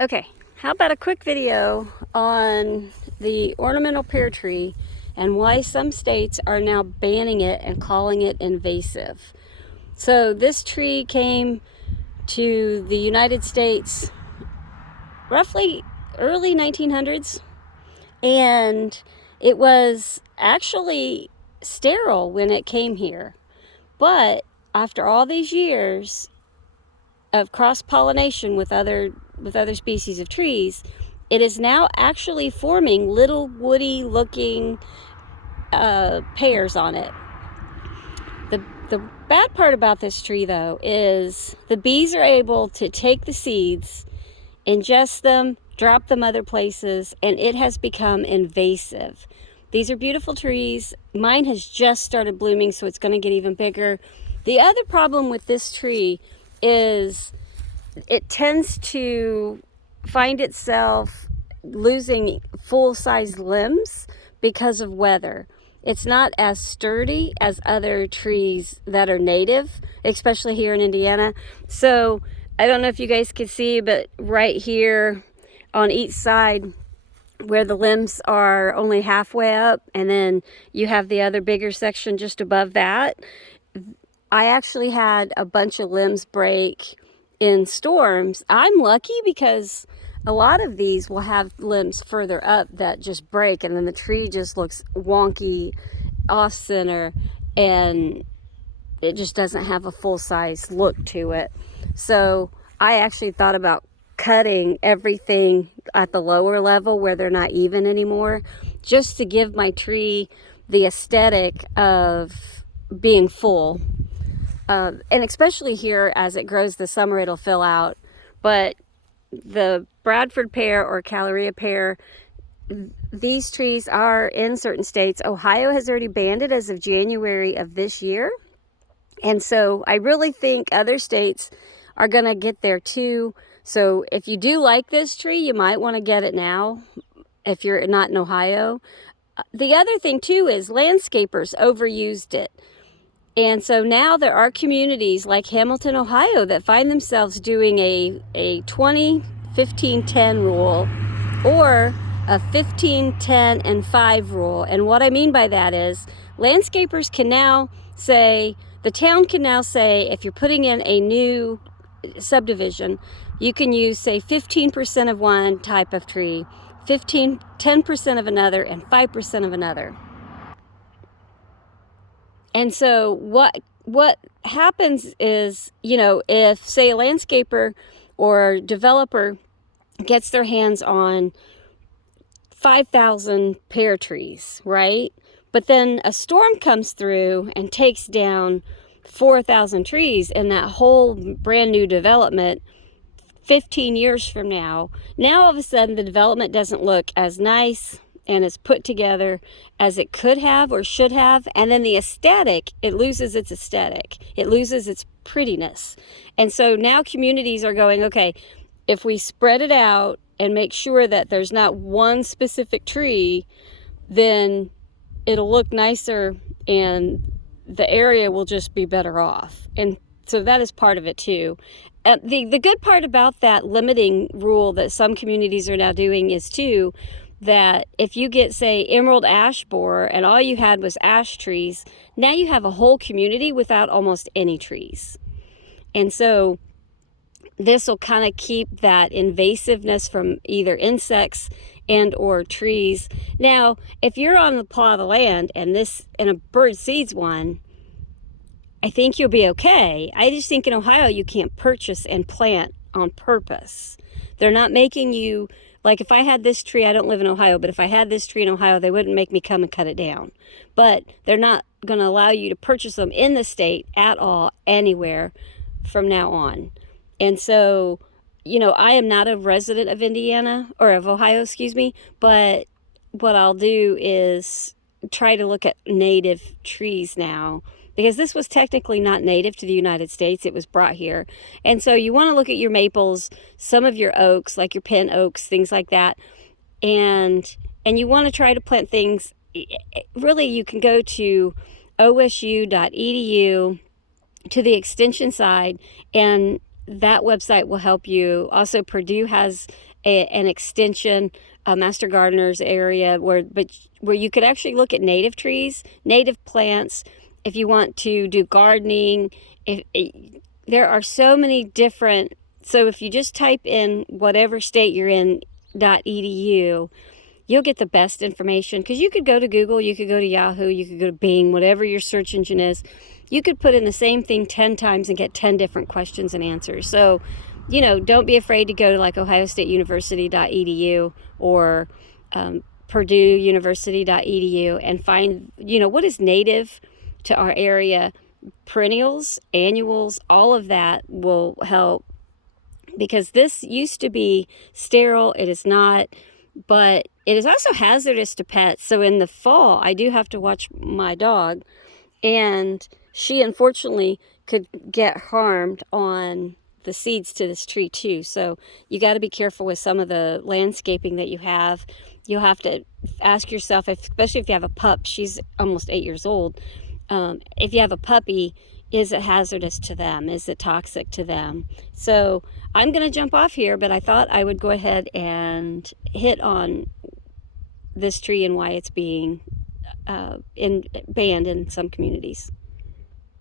Okay, how about a quick video on the ornamental pear tree and why some states are now banning it and calling it invasive. So this tree came to the United States roughly early 1900s, and it was actually sterile when it came here. But after all these years of cross-pollination with other species of trees, it is now actually forming little woody looking pears on it. The bad part about this tree, though, is the bees are able to take the seeds, ingest them, drop them other places, and it has become invasive. These are beautiful trees. Mine has just started blooming, so it's going to get even bigger. The other problem with this tree is it tends to find itself losing full-size limbs because of weather. It's not as sturdy as other trees that are native, especially here in Indiana. So I don't know if you guys can see, but right here on each side where the limbs are only halfway up, and then you have the other bigger section just above that, I actually had a bunch of limbs break in storms. I'm lucky because a lot of these will have limbs further up that just break, and then the tree just looks wonky, off center, and it just doesn't have a full-size look to it. So I actually thought about cutting everything at the lower level where they're not even anymore, just to give my tree the aesthetic of being full. And especially here, as it grows this summer, it'll fill out. But the Bradford pear or calleria pear, these trees are in certain states. Ohio has already banned it as of January of this year. And so I really think other states are going to get there too. So if you do like this tree, you might want to get it now if you're not in Ohio. The other thing too is landscapers overused it. And so now there are communities like Hamilton, Ohio, that find themselves doing a 20, 15, 10 rule, or a 15, 10, and 5 rule. And what I mean by that is landscapers can now say, the town can now say, if you're putting in a new subdivision, you can use, say, 15% of one type of tree, 10% of another, and 5% of another. And so what happens is, if, say, a landscaper or developer gets their hands on 5,000 pear trees, right? But then a storm comes through and takes down 4,000 trees in that whole brand new development 15 years from now all of a sudden the development doesn't look as nice and as put together as it could have or should have. And then the aesthetic, it loses its aesthetic. It loses its prettiness. And so now communities are going, okay, if we spread it out and make sure that there's not one specific tree, then it'll look nicer and the area will just be better off. And so that is part of it too. The good part about that limiting rule that some communities are now doing is too, that if you get, say, emerald ash borer and all you had was ash trees, now you have a whole community without almost any trees. And so this will kind of keep that invasiveness from either insects and or trees. Now, if you're on the plot of the land and a bird seeds one, I think you'll be okay. I just think in Ohio you can't purchase and plant on purpose. They're not making you, like if I had this tree, I don't live in Ohio, but if I had this tree in Ohio, they wouldn't make me come and cut it down. But they're not going to allow you to purchase them in the state at all, anywhere from now on. And so, I am not a resident of Indiana, or of Ohio, excuse me, but what I'll do is try to look at native trees now, because this was technically not native to the United States. It was brought here. And so you want to look at your maples, some of your oaks, like your pin oaks, things like that. And you want to try to plant things. Really, you can go to osu.edu to the extension side and that website will help you. Also, Purdue has an extension, a Master Gardeners area where you could actually look at native trees, native plants. If you want to do gardening, there are so many different. So if you just type in whatever state you're in .edu, you'll get the best information, because you could go to Google, you could go to Yahoo, you could go to Bing, whatever your search engine is. You could put in the same thing 10 times and get 10 different questions and answers. So, don't be afraid to go to like ohiostateuniversity.edu or purdueuniversity.edu and find, what is native to our area. Perennials, annuals, all of that will help, because this used to be sterile. It is not, but it is also hazardous to pets. So in the fall, I do have to watch my dog, and she unfortunately could get harmed on the seeds to this tree too. So you got to be careful with some of the landscaping that you have. You'll have to ask yourself, especially if you have a pup, she's almost 8 years old. If you have a puppy, is it hazardous to them? Is it toxic to them? So I'm going to jump off here, but I thought I would go ahead and hit on this tree and why it's being banned in some communities.